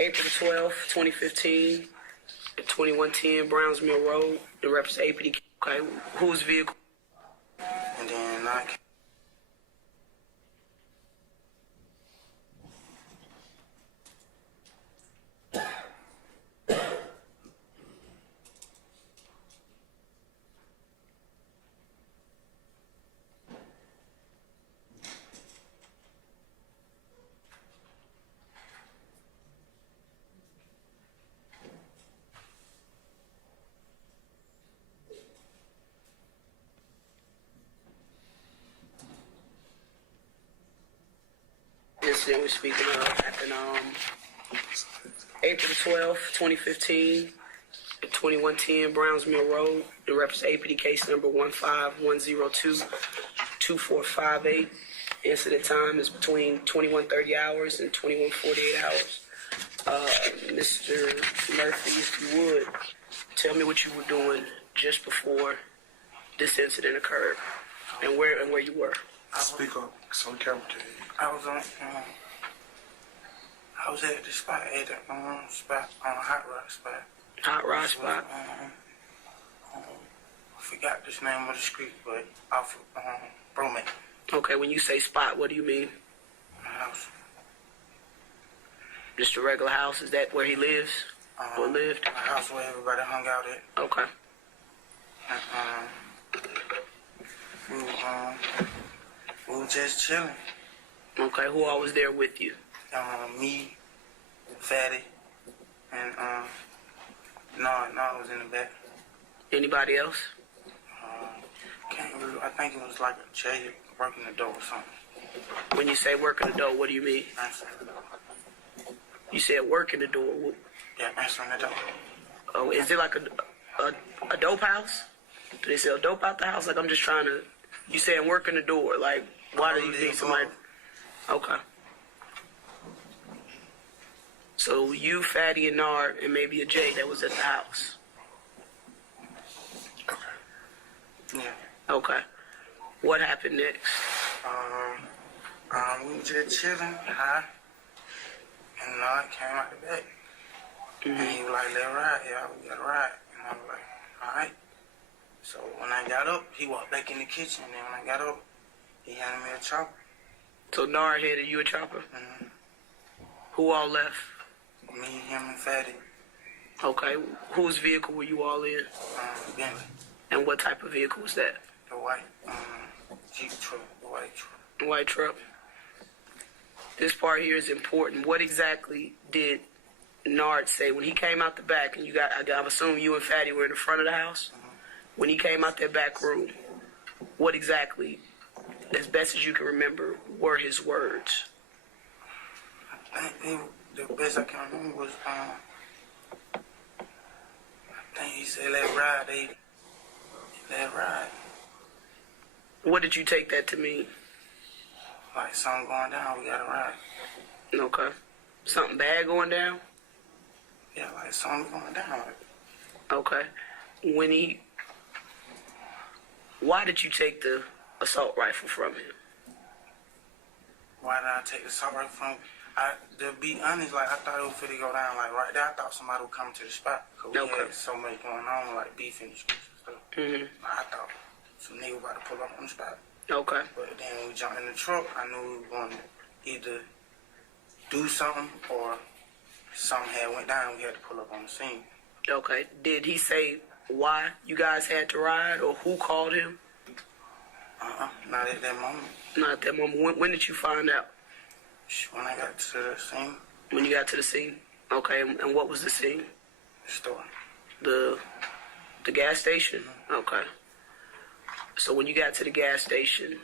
April 12th, 2015, at 2110 Browns Mill Road, in reference to APD. Okay, whose vehicle? And then I. Incident we're speaking of happened April 12th, 2015, at 2110 Browns Mill Road, in reference to APD case number 15102-2458. Incident time is between 21:30 hours and 21:48 hours. Mr. Murphy, if you would, tell me what you were doing just before this incident occurred, and where you were. Speak up. It's on camera. I was at the spot, at the spot, hot rod spot. Hot rod spot? I forgot the name of the street, but off of Broman. Okay, when you say spot, what do you mean? My house. Just a regular house? Is that where he lives? Or lived? A house where everybody hung out at. Okay. We were just chilling. Okay, who all was there with you? Me, Fatty, and no, was in the back. Anybody else? Can't really. I think it was like a Jay working the door or something. When you say working the door, what do you mean? You said working the door. Yeah, answering the door. Oh, is it like a dope house? Do they sell dope out the house? Like, I'm just trying to. You saying working the door? Like, why do you need somebody? Okay. So you, Fatty, and Nard, and maybe a Jay that was at the house. Yeah. Okay. What happened next? We were just chilling, high, and Nard came out the back. Mm-hmm. And he was like, "Let's ride, yeah, we gotta ride." And I was like, "All right." So when I got up, he walked back in the kitchen, and then when I got up, he handed me a chopper. So Nard handed you a chopper? Mm-hmm. Who all left? Me, him, and Fatty. Okay. Whose vehicle were you all in? Bentley. And what type of vehicle was that? The white Jeep truck, the white truck. The white truck. This part here is important. What exactly did Nard say when he came out the back? And I assume you and Fatty were in the front of the house. Mm-hmm. When he came out that back room, what exactly, as best as you can remember, were his words? I think the best I can remember was, I think he said, "Let's ride, baby. Let's ride." What did you take that to mean? Like something going down, we gotta ride. Okay. Something bad going down? Yeah, like something going down. Okay. Why did you take the assault rifle from him? Why did I take the assault rifle from him? To be honest, like, I thought it was finna go down, like, right there. I thought somebody would come to the spot, because we had so much going on, like, beef in the streets and stuff. Mm-hmm. I thought some nigga about to pull up on the spot. Okay. But then when we jumped in the truck, I knew we were going to either do something or something had went down, we had to pull up on the scene. Okay. Did he say why you guys had to ride, or who called him? Not at that moment. Not at that moment. When did you find out? When I got to the scene. When you got to the scene? Okay, and what was the scene? The store. The gas station? Mm-hmm. Okay. So when you got to the gas station,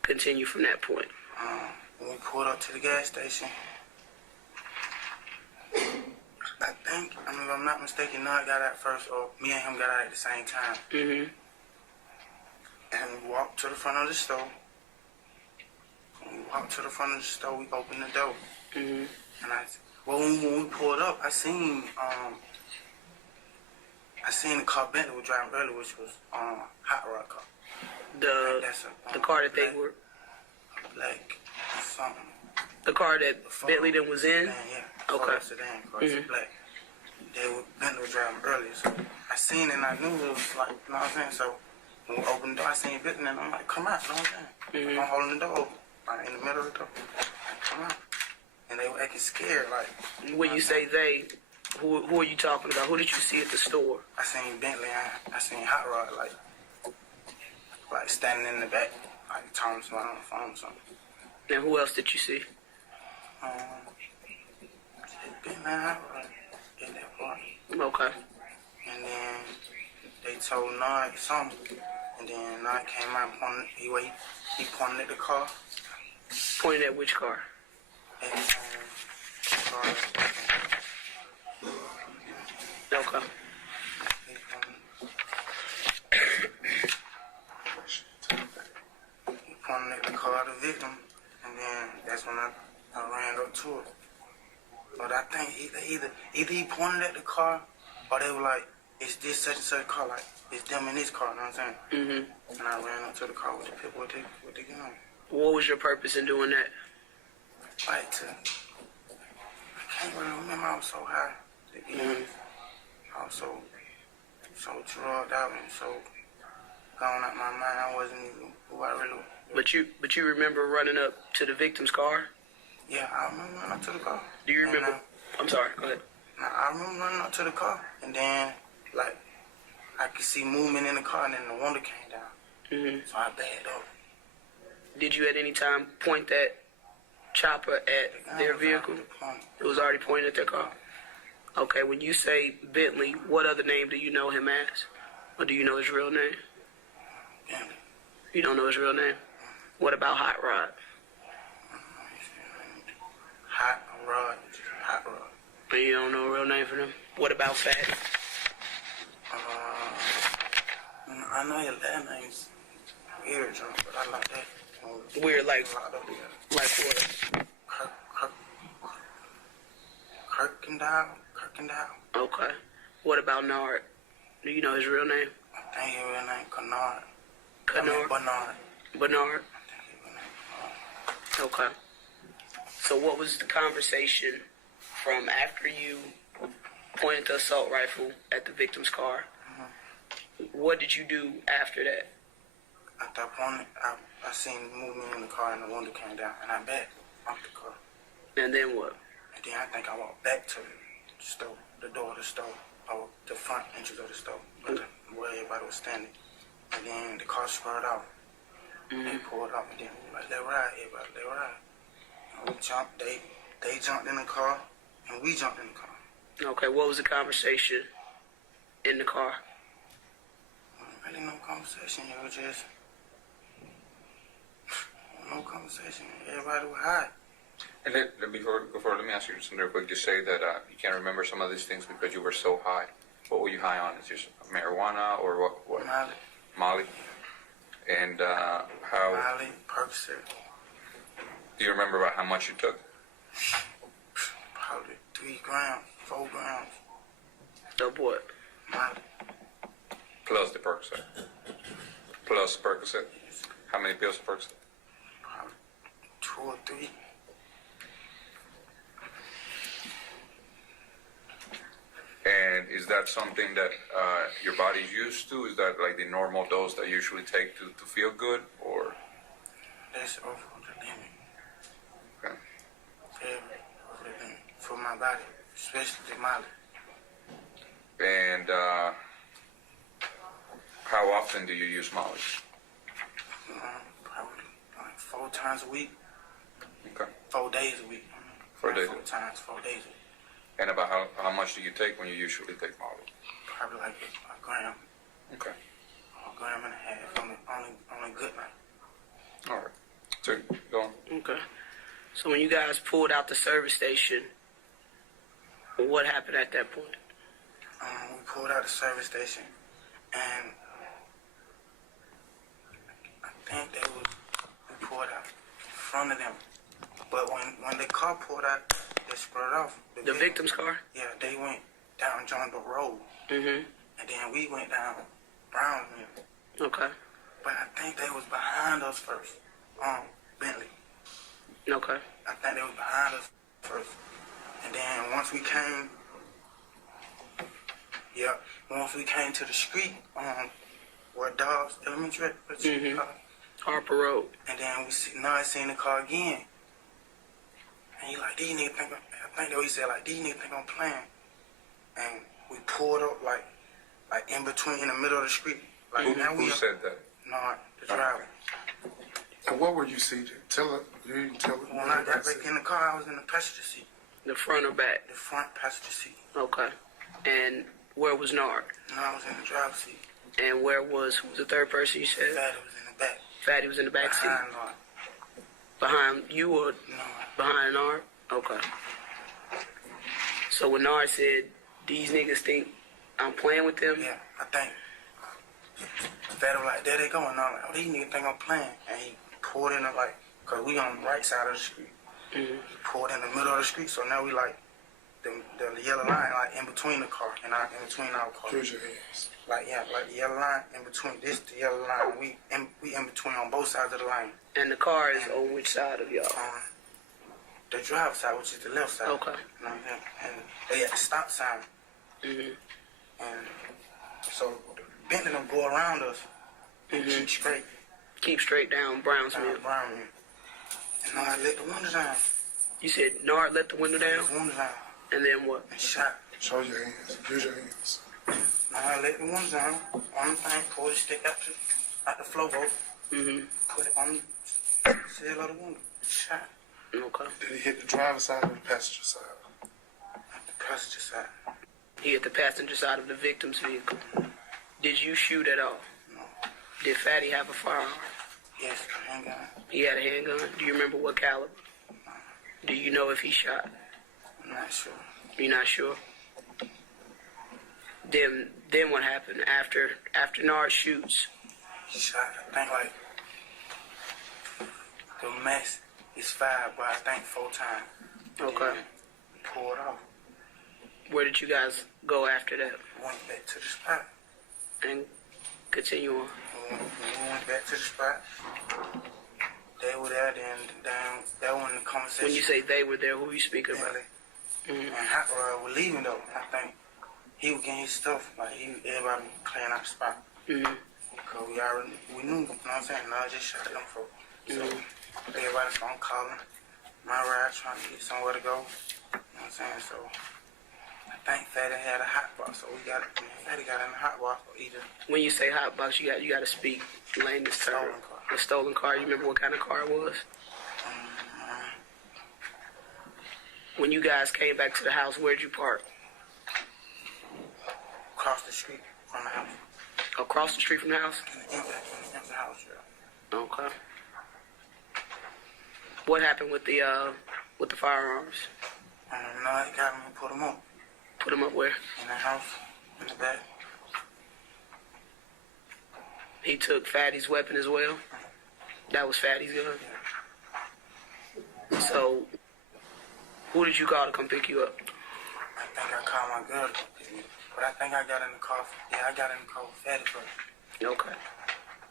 continue from that point. When we pulled up to the gas station, I think, if I'm not mistaken, Nard got out first, or me and him got out at the same time. Mm-hmm. And we walked to the front of the store. When we walked to the front of the store, we opened the door. Mm-hmm. And when we pulled up, I seen the car Bentley was driving earlier, which was Hot Rod car. The car that they were. Black something. The car that Bentley then was in? Yeah. Okay. Sedan car, it's black. Bentley was driving earlier, so I seen it and I knew it was like, you know what I'm saying? So when we opened the door, I seen Bentley and I'm like, come out, you know what I'm saying? I'm holding the door open, like in the middle of the door. Like, come out. And they were acting scared, like. When you say they, who are you talking about? Who did you see at the store? I seen Bentley and I seen Hot Rod, like standing in the back, like talking to somebody on the phone or something. And who else did you see? Bentley and Hot Rod in that party. Okay. And then they told Nard something. And then Nard came out and he pointed at the car. Pointed at which car? And Okay. He pointed at the car of the victim. And then that's when I ran up to it. But I think either he pointed at the car, or they were like, it's this such and such car, like, it's them in this car, you know what I'm saying? And I ran up to the car with the people with the gun. What was your purpose in doing that? Like I can't really remember, I was so high. I was so drugged out and so gone out my mind, I wasn't even who I really was. But you remember running up to the victim's car? Yeah, I remember running up to the car. Do you remember? I'm sorry, go ahead. I remember running up to the car, and then, like, I could see movement in the car, and then the window came down. So I backed up. Did you at any time point that chopper at their vehicle? It was already pointed at their car? Okay, when you say Bentley, what other name do you know him as? Or do you know his real name? Bentley. You don't know his real name? What about Hot Rod? Hot Rod. And you don't know a real name for them? What about Fatty? I know your last name's weird, John, but I like that. Weird, like what? Kirkendall. Okay. What about Nard? Do you know his real name? I think his real name Kennard. Kennard? Bernard? I think his real name Bernard. Okay. So what was the conversation from after you pointed the assault rifle at the victim's car? What did you do after that? At that point, I seen movement in the car and the window came down, and I backed off the car. And then what? And then I think I walked back to the store, the door of the store, or the front entrance of the store, where everybody was standing. And then the car spurred off. They pulled off, and then we were like, let ride, everybody, let ride. And we jumped, they jumped in the car, and we jumped in the car. Okay, what was the conversation in the car? Really no conversation, it was just no conversation. Everybody was high. And then, before, let me ask you something real quick. You say that you can't remember some of these things because you were so high. What were you high on? Is it just marijuana or what? Molly. Molly. And how? Molly, Percocet. Do you remember about how much you took? Probably 3 grams, 4 grams. Of what? Molly. Plus the Percocet. Plus Percocet. How many pills of Percocet? Probably 2 or 3. And is that something that your body's used to? Is that like the normal dose that you usually take to feel good, or? That's over the limit. Okay. Over the limit for my body, especially the Molly. And how often do you use Molly? Probably like 4 times a week. Okay. 4 days a week. 4 days. 4 times, 4 days a week. And about how much do you take when you usually take Molly? Probably like a gram. Okay. A gram and a half on a good night. All right. So, go on. Okay. So when you guys pulled out the service station, what happened at that point? We pulled out the service station, and I think we pulled out in front of them. But when the car pulled out, they spurred off. The victim's car? Yeah, they went down Johnville Road. Mm-hmm. And then we went down Brownville. Okay. But I think they was behind us first. Bentley. Okay. I think they was behind us first. And then once we came to the street, where Dobbs Elementary, Harper Road. and then I seen the car again. And he like, these niggas think, I think he said, like, these niggas think I'm playing. And we pulled up, like in between, in the middle of the street. Like, Who said that? Nard, the driver. And what were you seeing? Tell her. You didn't tell her. When I got back in the car, I was in the passenger seat. The front or back? The front passenger seat. Okay. And where was Nard? And I was in the driver's seat. And who was the third person you said? Fatty was in the back. Fatty was in the back seat? Behind Nard. Behind you or Nard. behind Nard? Okay. So when Nard said, these niggas think I'm playing with them? Yeah, I think. Fatty was like, there they go. And I'm like, oh, these niggas think I'm playing. And he pulled in the, like, because we on the right side of the street. He pulled in the middle of the street, so now we like the yellow line, like in between the car and in between our car. Here's your hands. Like the yellow line in between this, the yellow line. We in between on both sides of the line. And the car is on which side of y'all? The driver's side, which is the left side. Okay. You know what I'm saying? And they at the stop sign. And so Bentley don't go around us and keep straight. Keep straight down Brownsville. Brown. And I let the window down. You said Nard let the window down? The window down. And then what? And shot. Show your hands. Here's your hands. Now I let the window down. One thing, pull the stick out the floor boat. Put it on the sill of the window. Shot. Okay. Did he hit the driver's side or the passenger side? At the passenger side. He hit the passenger side of the victim's vehicle. Did you shoot at all? No. Did Fatty have a firearm? Yes, handgun. He had a handgun. Do you remember what caliber? Do you know if he shot? I'm not sure. You're not sure? Then what happened after Nard shoots? He shot, I think, like, the max is 5, but I think 4 times. Okay. Then pulled off. Where did you guys go after that? Went back to the spot. And continue on. When we went back to the spot, they were there, then down, that one in the conversation. When you say they were there, who you speaking about? And Hot Rod was leaving though. I think he was getting his stuff. Like everybody was clearing out the spot. Cause we knew, you know what I'm saying? And I just shot them for. So everybody's phone calling. My ride trying to get somewhere to go. You know what I'm saying? So I think Fatty had a hot box, so Fatty got in the hot box or either. When you say hot box, you got to speak layman's term. Stolen car. A stolen car. You remember what kind of car it was? When you guys came back to the house, where'd you park? Across the street from the house. Across the street from the house? In the empty house, yeah. Okay. What happened with the firearms? No, he got me and put them up. Put them up where? In the house, in the back. He took Fatty's weapon as well? That was Fatty's gun? So, who did you call to come pick you up? I think I called my girl, but I think I got in the car. Yeah, I got in the car with Fatty first. Okay.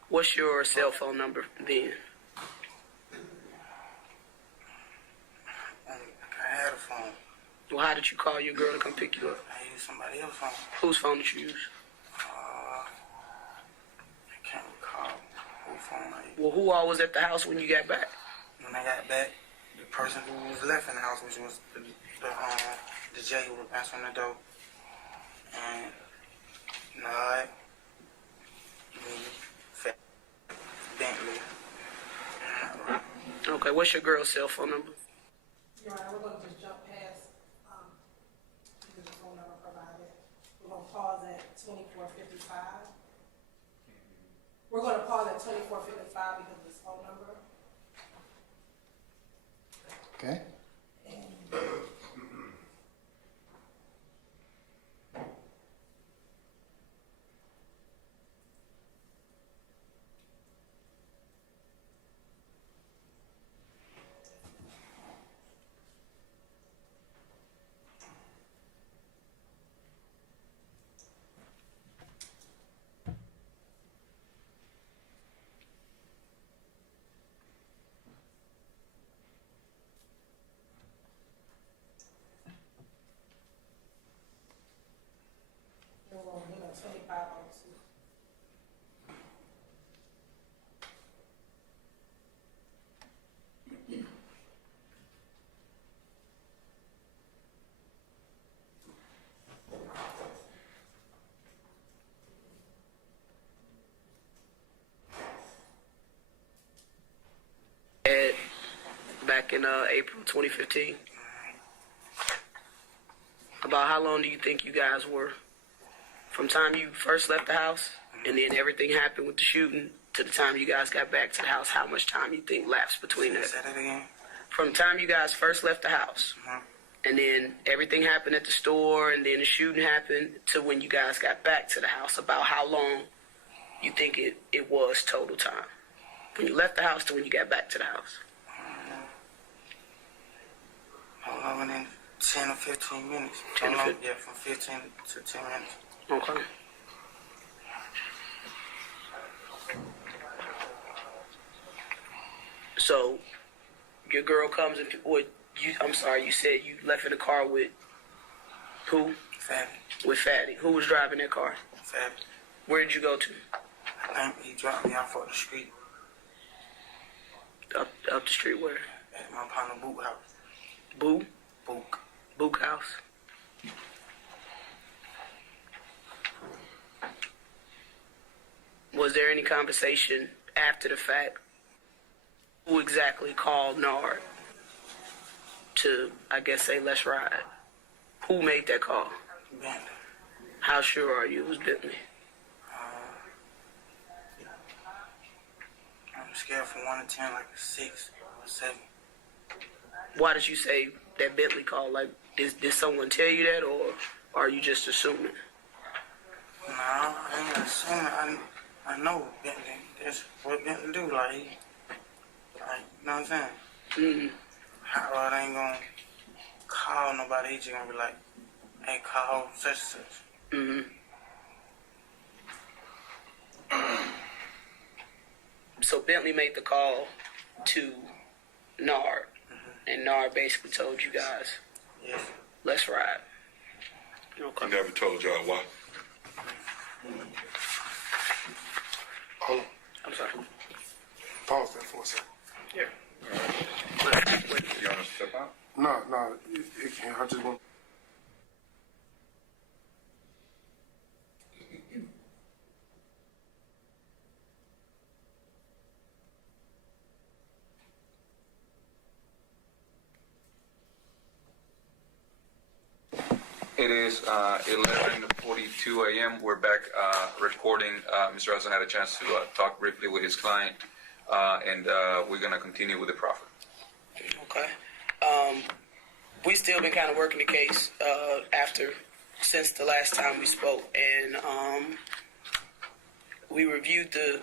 What's your cell phone number then? I had a phone. Well, how did you call your girl to come pick you up? I used somebody else's phone. Whose phone did you use? I can't recall whose phone I used. Well, who all was at the house when you got back? When I got back, the person who was left in the house, which was the J who was answering the door, and Nod, me, Bentley. Okay, what's your girl's cell phone number? Your Honor, we're going to just jump past the phone number provided. We're going to pause at 2455. We're going to pause at 2455 because of this phone number. Okay. back in April 2015? About how long do you think you guys were? From time you first left the house, and then everything happened with the shooting, to the time you guys got back to the house, how much time you think lapsed between that? Say that again. From the time you guys first left the house, Mhm. and then everything happened at the store, and then the shooting happened, to when you guys got back to the house, about how long you think it was total time? When you left the house to when you got back to the house? How long within 10 or 15 minutes? 10 or How long? 15? Yeah, from 15 to 10 minutes. Okay. So, your girl comes and, or you, I'm sorry, you said you left in the car with who? Fatty. With Fatty. Who was driving that car? Fatty. Where did you go to? I think he dropped me off on the street Up the street where? at my partner boot house. Boo? Book. Book house? Was there any conversation after the fact? Who exactly called Nard to, I guess, say, let's ride? Who made that call? Bentley. How sure are you it was Bentley? I'm scared from 1 to 10, like a 6 or 7. Why did you say that Bentley called? Like, did someone tell you that, or are you just assuming? No, I ain't assuming. I know Bentley. That's what Bentley do. Like, you know what I'm saying? Mm-hmm. How I ain't gonna call nobody. He just gonna be like, hey, call such and such. Mm-hmm. So Bentley made the call to Nard, and Nard basically told you guys, Yes. let's ride. Okay. I never told y'all why. Hold on. I'm sorry. Pause that for a second. Yeah. You want to step out? No, it can't. I just want. It is 11:42 a.m. We're back recording. Mr. Hassan had a chance to talk briefly with his client, and we're going to continue with the proffer. Okay. We still been kind of working the case since the last time we spoke, and we reviewed the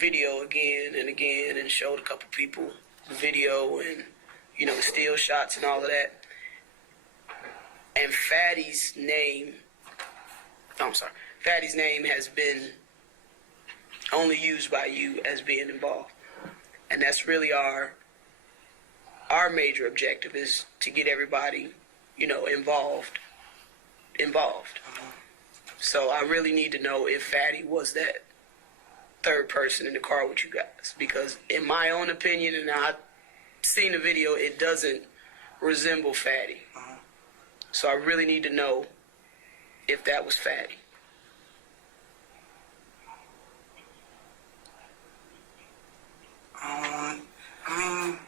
video again and again and showed a couple people the video and, the still shots and all of that. And Fatty's name has been only used by you as being involved. And that's really our major objective, is to get everybody, involved. So I really need to know if Fatty was that third person in the car with you guys, because in my own opinion, and I've seen the video, it doesn't resemble Fatty. So I really need to know if that was Fatty. I mean,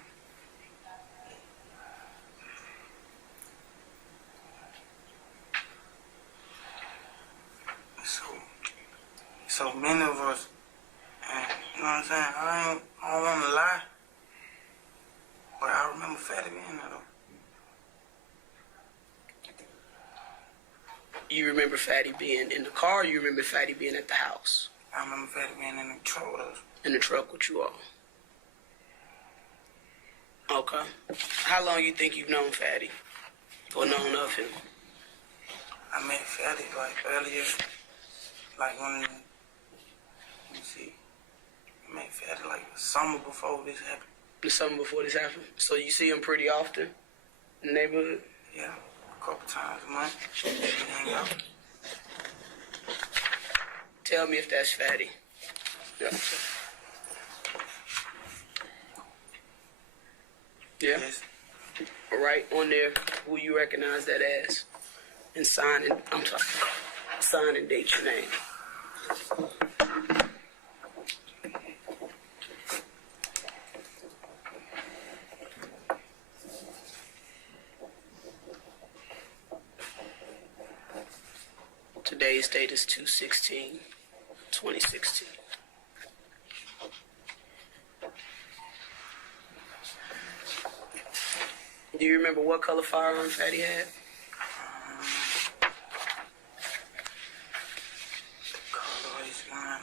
so many of us, you know what I'm saying? I don't want to lie, but I remember Fatty being there, though. You remember Fatty being in the car, or you remember Fatty being at the house? I remember Fatty being in the truck with us. In the truck with you all. Okay. How long you think you've known Fatty? Or known of him? I met Fatty like earlier, like when, let me see, I met Fatty like summer before this happened. The summer before this happened? So you see him pretty often in the neighborhood? Yeah, a couple times a month. We hang out. Tell me if that's Fatty. Yeah. Yeah? Yes. Right on there, who you recognize that as? And sign and date your name. Today's date is 2/16/2016. Do you remember what color firearm Fatty had? Color is gun.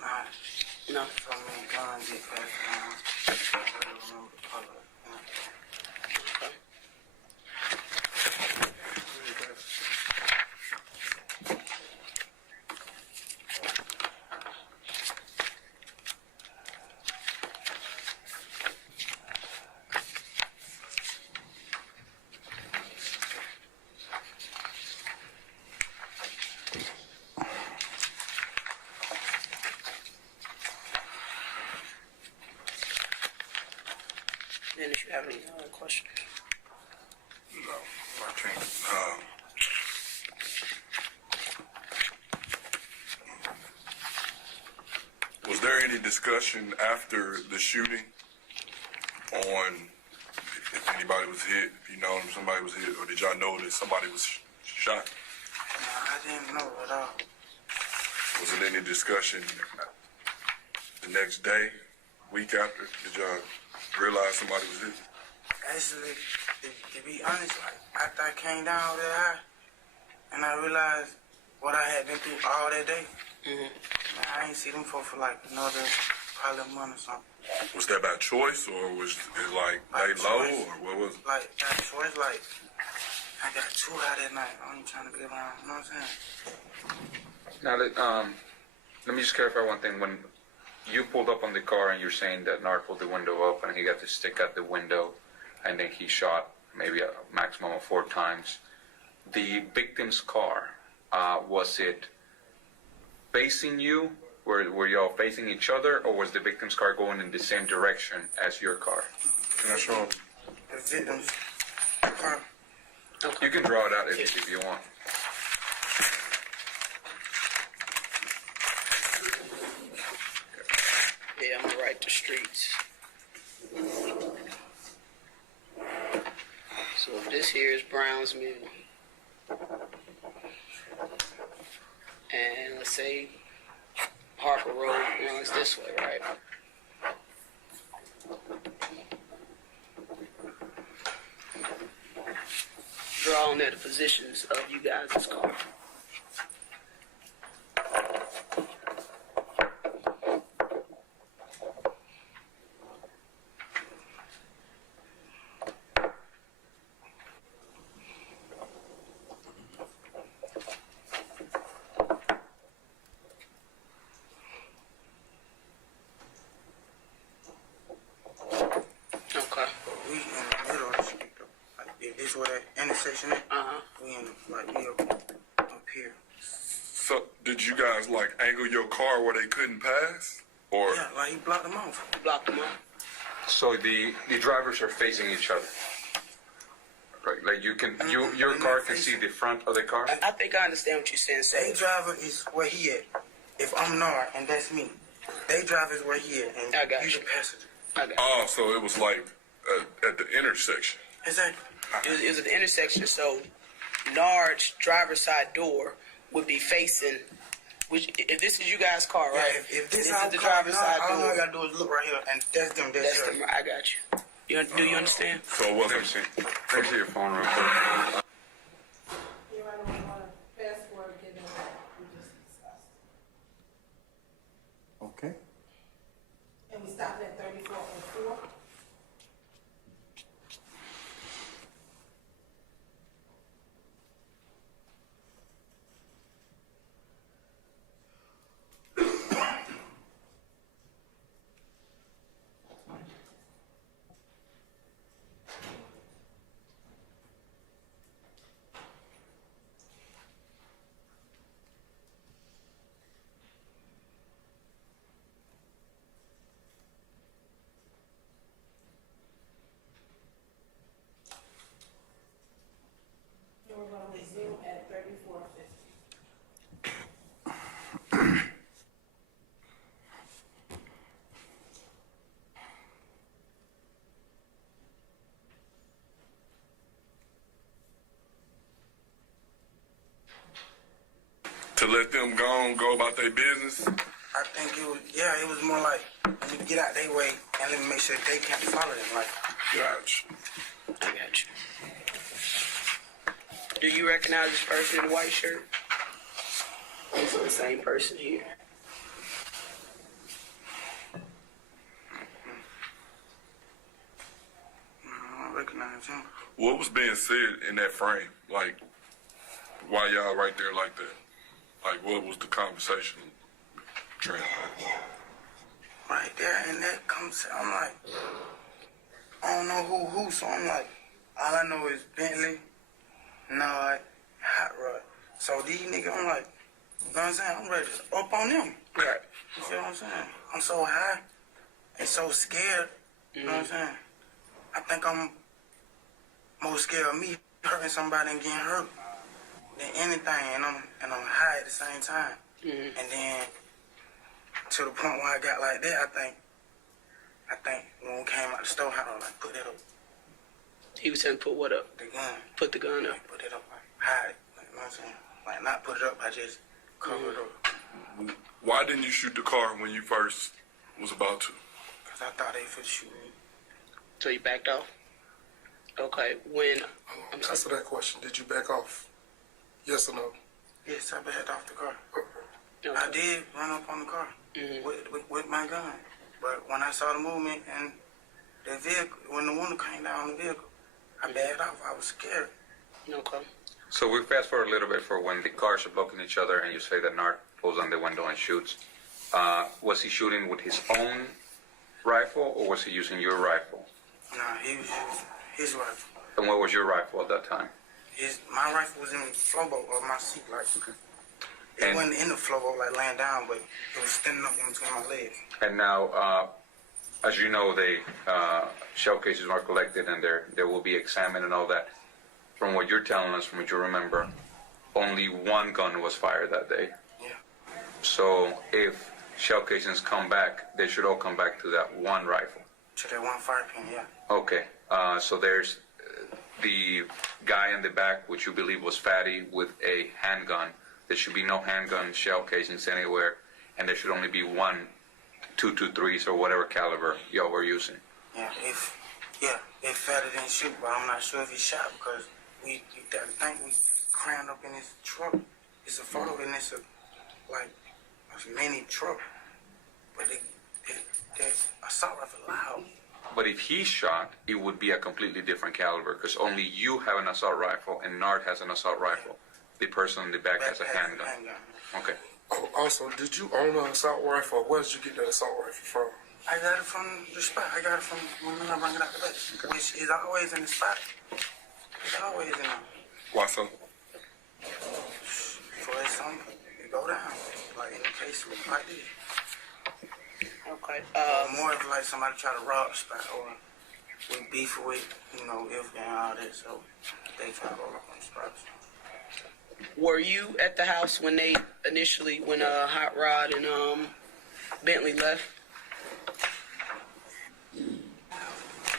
No. So many guns get passed around. I don't know the color. Dennis, you have any other questions? No, I can't. Was there any discussion after the shooting on if anybody was hit, if you know somebody was hit, or did y'all know that somebody was shot? No, I didn't know at all. Was there any discussion the next day, week after? Did y'all realize somebody was hit? Actually, to be honest, like, after I came down that high, and I realized what I had been through all that day, I ain't see them for like another probably a month or something. Was that by choice, or was it like By lay low, choice. or what was it? Like, that choice, like, I got too high that night. I ain't trying to be around, you know what I'm saying? Now, let me just clarify one thing. When you pulled up on the car and you're saying that Nard pulled the window up and he got to stick at the window and then he shot maybe a maximum of 4 times, the victim's car, was it facing you? Were y'all facing each other, or was the victim's car going in the same direction as your car? Can I show him? The victim's car. You can draw it out if you want. Yeah, I'm gonna write the streets. So if this here is Browns Mill, and let's say Harper Road runs this way, right? Draw on there the positions of you guys' car. Okay. We in the middle of the street, though. Like, if this where that intersection is, we in the, like, we up here. So, did you guys like angle your car where they couldn't pass, or? Yeah, like, he blocked them off. You blocked them off. So the drivers are facing each other, right? Like you can, your car can see the front of the car. I think I understand what you're saying. They So driver is where he at. If I'm Nard and that's me, they driver is where he at, and I got you you. the passenger. I got it. Oh, so it was like at the intersection. Exactly. It was at the intersection, so Nard's driver's side door would be facing. Which, if this is you guys' car, right? Yeah, if this is our the car, driver's Nard, side all I door. gotta do is look right here, and that's them. That's That's her. the. I got you. Do you understand? So it Let me wasn't. see. Let me see your phone real quick. You might want to fast forward given what we just discussed. Okay. And we stopped at 3404. To let them go about their business? I think it was more like, let me get out their way and let me make sure they can't follow them. Like, Gotcha. I got you. Do you recognize this person in the white shirt? This is the same person here. I don't recognize him. What was being said in that frame? Like, why y'all right there like that? Like, what was the conversation trend? Right there, and that comes, I'm like, I don't know who, so I'm like, all I know is Bentley, Nod, Hot Rod. So these niggas, I'm like, you know what I'm saying? I'm ready to up on them. Right. You feel what I'm saying? I'm so high and so scared. You know what I'm saying? I think I'm more scared of me hurting somebody and getting hurt than anything, and I'm high at the same time. And then to the point where I got like that, I think when we came out the store, I was like, put that up, He was saying, put what up? the gun. Put the gun up. Like, put it up, like, hide it. Like, you know what I'm saying? Like, not put it up, I just cover it up. Why didn't you shoot the car when you first was about to? Because I thought they would shoot me. So you backed off? Okay, when... I'm sorry. Answer that question. Did you back off? Yes or no? Yes, I backed off the car. Okay. I did run up on the car with my gun. But when I saw the movement and the vehicle, when the window came down on the vehicle, I backed off. I was scared. Okay. So we fast forward a little bit for when the cars are blocking each other and you say that Nart pulls on the window and shoots. Was he shooting with his own rifle or was he using your rifle? Nah, he was using his rifle. And what was your rifle at that time? My rifle was in the floorboard of my seat, like it And- wasn't in the floorboard, like laying down, but it was standing up in between my legs. And now, as you know, the shell cases are collected and there will be examined and all that. From what you're telling us, from what you remember, only one gun was fired that day. Yeah. So if shell casings come back, they should all come back to that one rifle. To that one fire pin, yeah. Okay, so there's the guy in the back, which you believe was Fatty, with a handgun. There should be no handgun shell casings anywhere, and there should only be one 223s or whatever caliber y'all were using. Yeah, if Fatty didn't shoot, but I'm not sure if he shot because I think we crammed up in his truck. It's a photo and it's a mini truck, but the assault rifle loud. But if he shot, it would be a completely different caliber because only you have an assault rifle and Nart has an assault rifle. The person in the back has a handgun. Okay. Oh, also, did you own an assault rifle? Where did you get that assault rifle from? I got it from the spot. I got it from when I bring it out the back, which is always in the spot. It's always in there. Why so? For something, it go down. Like in the case like this. Okay. More if like somebody try to rob the spot or we beef with, if and all that. So they try to roll up on the spot. Were you at the house when Hot Rod and Bentley left?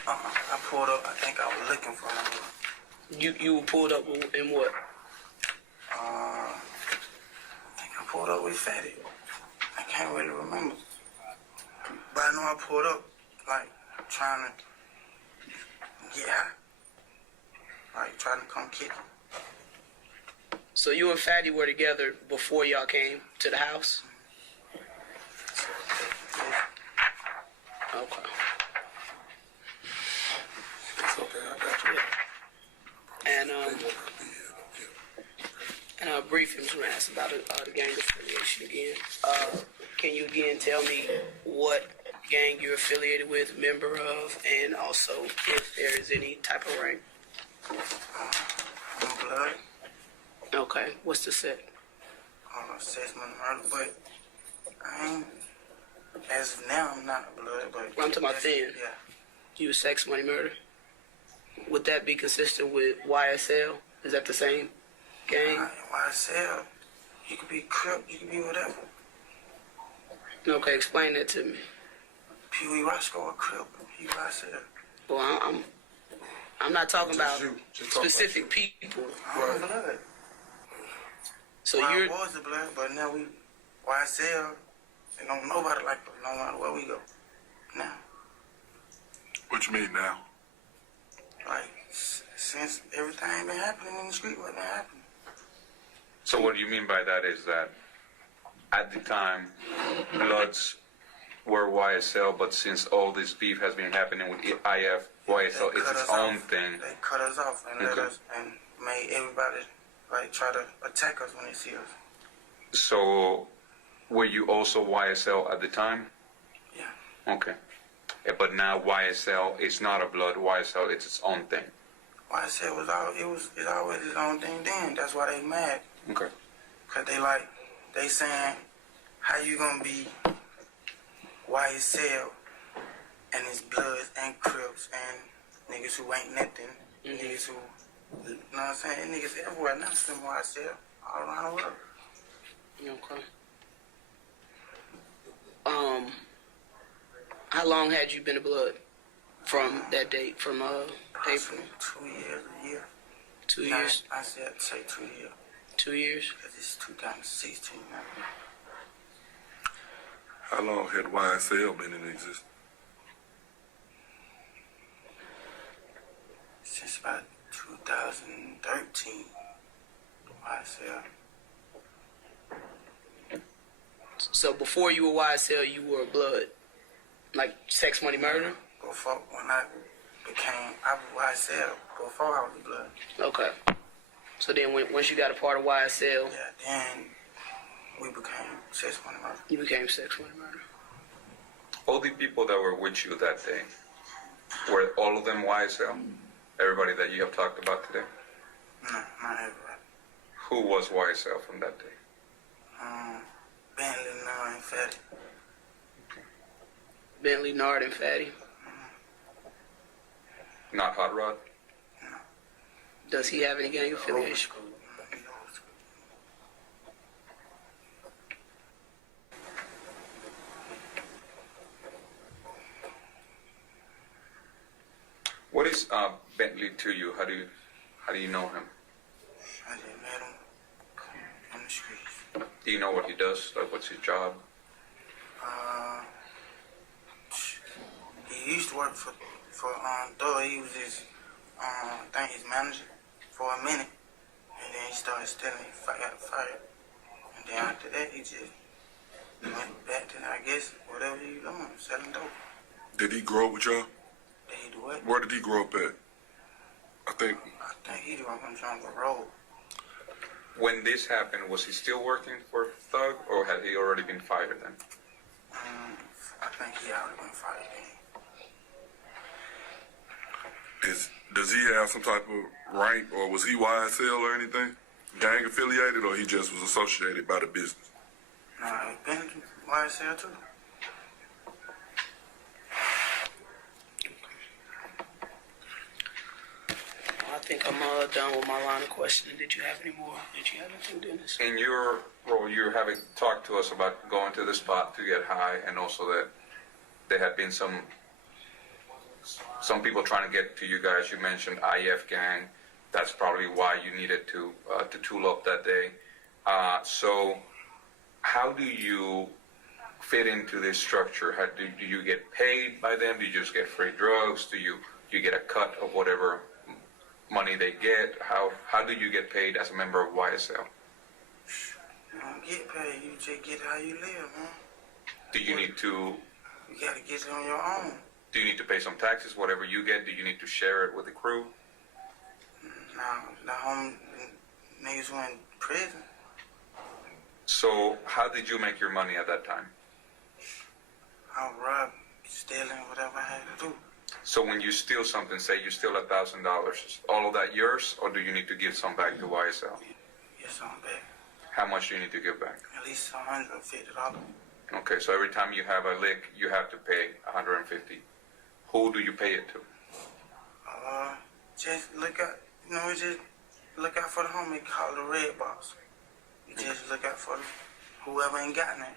I pulled up. I think I was looking for him. You were pulled up in what? I think I pulled up with Fatty. I can't really remember. But I know I pulled up, like, trying to get high. Like, trying to come kick him. So you and Fatty were together before y'all came to the house? Okay. It's okay, I got you. And They won't be here. And briefly, I'm just going to ask about the gang affiliation again. Can you again tell me what gang you're affiliated with, member of, and also if there is any type of rank? Blood. Okay, what's the set? Assessment murder, but I ain't, as of now, I'm not blood, but... Well, I'm talking about then. Yeah. You sex, money, murder? Would that be consistent with YSL? Is that the same gang? YSL, you could be Crip, you could be whatever. Okay, explain that to me. Pee Wee Roscoe or Crip, he YSL. Well, I'm not talking Just about you. Just talk about specific people. I'm blood. So Well, you're I was the blood, but now we YSL. They don't nobody like us no matter where we go. Now, What you mean now? like since everything been happening in the street, what been happening? So what you mean by that is that at the time, Bloods were YSL, but since all this beef has been happening with IF, YSL, They it's cut its us own off. thing. They cut us off and let Okay. us and made everybody like try to attack us when they see us. So were you also YSL at the time? Yeah. Okay. But now YSL is not a Blood. YSL, it's its own thing. YSL was it's always its own thing then. That's why they mad. Okay. Cause they saying, how you gonna be YSL and it's Bloods and Crips and niggas who ain't nothing, niggas who, you know what I'm saying? Niggas everywhere, not just YSL, all around the world. okay. How long had you been a Blood from that date? From April, Approximately 2 years, a year. 2 Nah, years, I said say 2 years, 2 years. cause it's 2016 now. How long had YSL been in existence? Since about 2013, YSL. So before you were YSL, you were a Blood, like Sex Money Murder. Before, when I was YSL, before I was the Blood. Okay. So then, once you got a part of YSL, Yeah, then we became Sex Money Murder. you became Sex Money Murder. All the people that were with you that day, were all of them YSL? Everybody that you have talked about today? No, not everybody. Who was YSL from that day? Bentley, now and Fatty. Bentley, Nard, and Fatty. Not Hot Rod? Does he have any gang affiliation? What is Bentley to you? How do you know him? I just met him on the streets. Do you know what he does? Like, what's his job? He used to work for Doug. He was his, I think his manager for a minute. And then he started stealing, he got fired. And then after that, he just went back to, I guess, whatever he was doing, selling dope. Did he grow up with y'all? Then he do what? Where did he grow up at? I think I think he do up on Jungle Road. When this happened, was he still working for Thug, or had he already been fired then? I think he already been fired then. does he have some type of rank, or was he YSL or anything? Gang affiliated, or he just was associated by the business? Nah, he been to YSL too. I think I'm done with my line of questioning. Did you have any more? Did you have anything, Dennis? In your role, you're having talked to us about going to the spot to get high, and also that there had been some people trying to get to you guys. You mentioned IF gang. That's probably why you needed to tool up that day. So how do you fit into this structure? How do you get paid by them? Do you just get free drugs? Do you get a cut of whatever money they get? How do you get paid as a member of YSL? You don't get paid, you just get how you live, man. Do you need to You gotta get it on your own. do you need to pay some taxes? Whatever you get, do you need to share it with the crew? Now, the home niggas who in prison, So how did you make your money at that time? I rob, stealing, whatever I had to do. So when you steal something, say you steal $1,000, is all of that yours, or do you need to give some back to YSL? Get something back. How much do you need to give back? At least $150. Okay, so every time you have a lick, you have to pay $150. Who do you pay it to? Just look out, just look out for the homie called the Red Boss. You just look out for whoever ain't got nothing.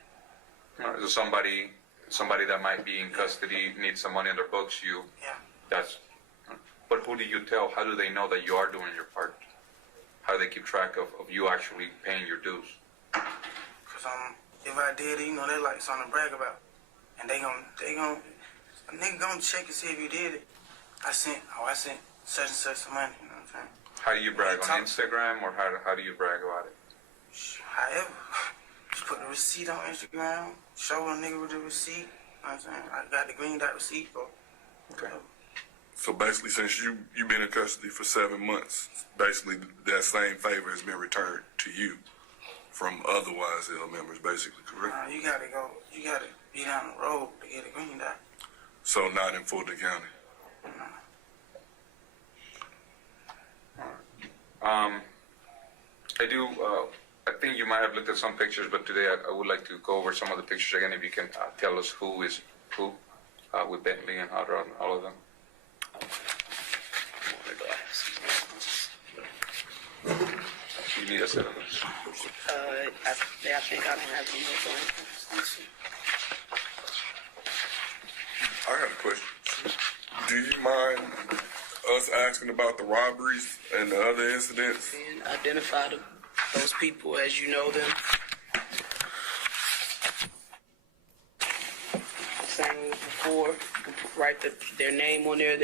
All right, so somebody that might be in custody needs some money on their books. Yeah. But who do you tell? How do they know that you are doing your part? How do they keep track of you actually paying your dues? Cause if I did it, you know, they like something to brag about, and a nigga gonna check and see if you did it. I sent such and such money. You know what I'm saying? How do you brag Talk- on Instagram, or how do you brag about it? However, just put the receipt on Instagram, show a nigga with the receipt. You know what I'm saying? I got the green dot receipt, bro. Okay. So basically, since you've been in custody for 7 months, basically that same favor has been returned to you from other YSL members, basically, correct? You gotta be down the road to get a green dot. So not in Fulton County. I think you might have looked at some pictures, but today I would like to go over some of the pictures again. If you can tell us who is who, with Bentley and all of them. You need a set of those. I think I don't have any more. I got a question. Do you mind us asking about the robberies and the other incidents? And identify those people as you know them. Same as before. Write their name on there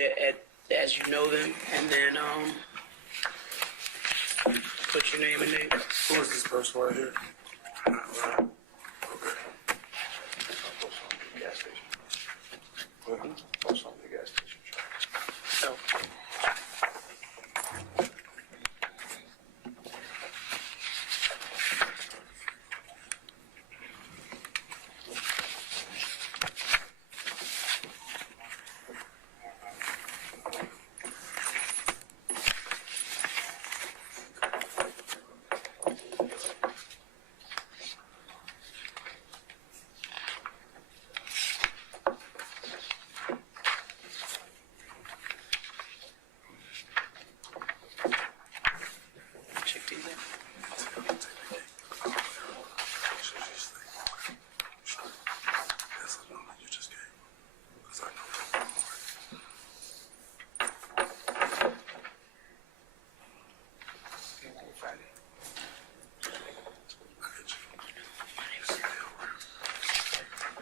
as you know them, and then put your name and name. Who is this person right here? Okay. Gas station. Post on the gas station. So, check these out.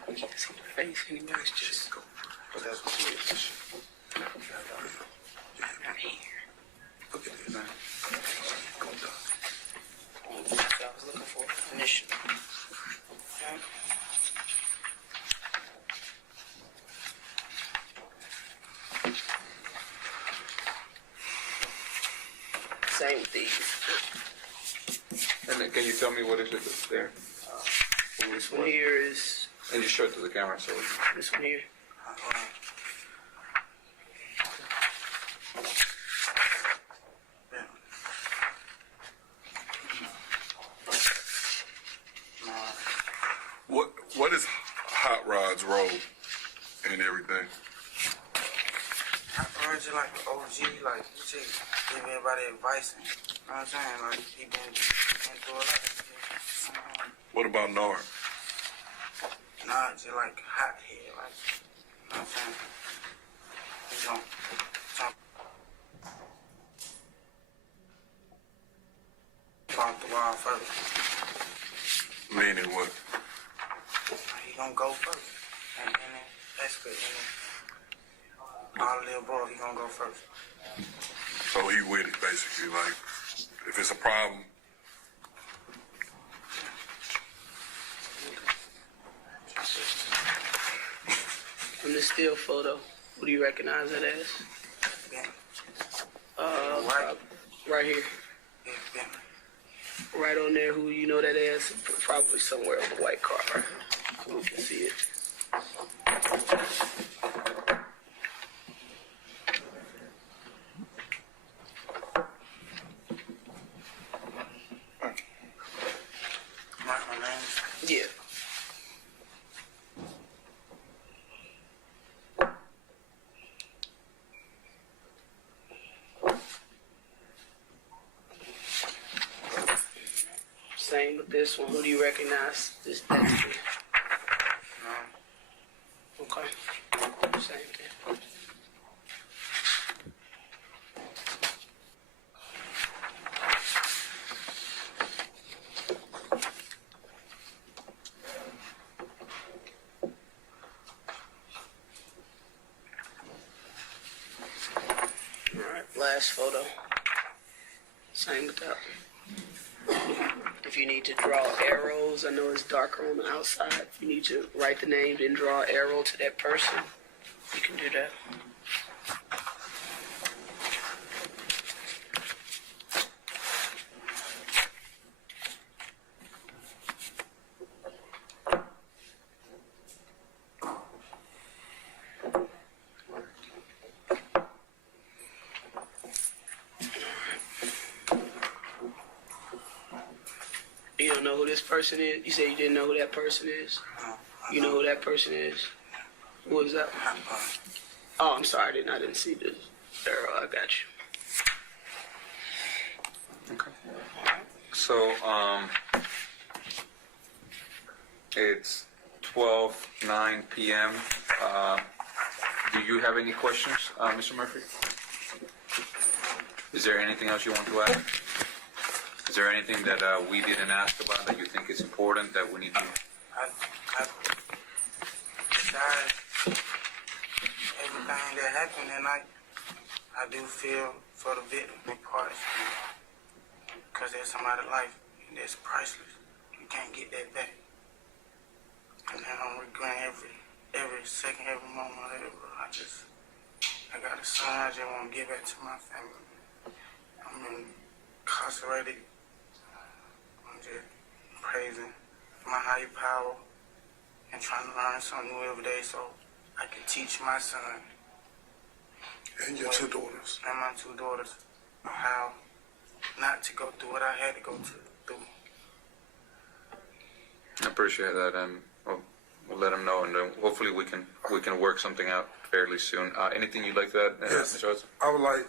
I can't see the face anymore. It's just But that's what it is. not here. Look at this. That's what I was looking for initially. Okay. Same with these. And then can you tell me what is it that's there? This one here is And you show it to the camera, so. this one here. Hold on. Yeah. What is Hot Rod's role in everything? I heard you like the OG, like you say, give everybody advice. And, you know what I'm saying? Like he been through a lot of shit. What about Nard? Nah, just like hot head, like you know what I'm saying? He gon' jump off the wall first. Meaning what? He gonna go first, and then basically, all of the above, he gonna go first. So he with it, basically. Like, if it's a problem, From this still photo, what do you recognize it as? Yeah, Right here. yeah, yeah. Right on there, who you know that as? Probably somewhere on the white car. So we can see it. My name. Yeah. Same with this one. Who do you recognize? This Dexter. Okay. Same thing. last photo. Same with that one. If you need to draw arrows, I know it's darker on the outside. If you need to write the name, then draw an arrow to that person, you can do that. You don't know who this person is? You said you didn't know who that person is? You know who that person is? Who was that? Oh, I'm sorry, I didn't see the arrow. I got you. Okay. So, it's 12:09 p.m. Do you have any questions, Mr. Murphy? Is there anything else you want to add? Is there anything that we didn't ask about that you think is important that we need to? Besides everything that happened, and I do feel for the victim parts, because there's somebody's life that's priceless. You can't get that back. And then I'm regretting every second, every moment of it. I got a son. I just want to give back to my family. I'm incarcerated. I'm just praising my higher power and trying to learn something new every day so I can teach my son And your two daughters. and my two daughters how not to go through what I had to go through. I appreciate that, and we'll let them know, and hopefully we can work something out fairly soon. Anything you'd like to add, Yes. Mr. Hudson? I would like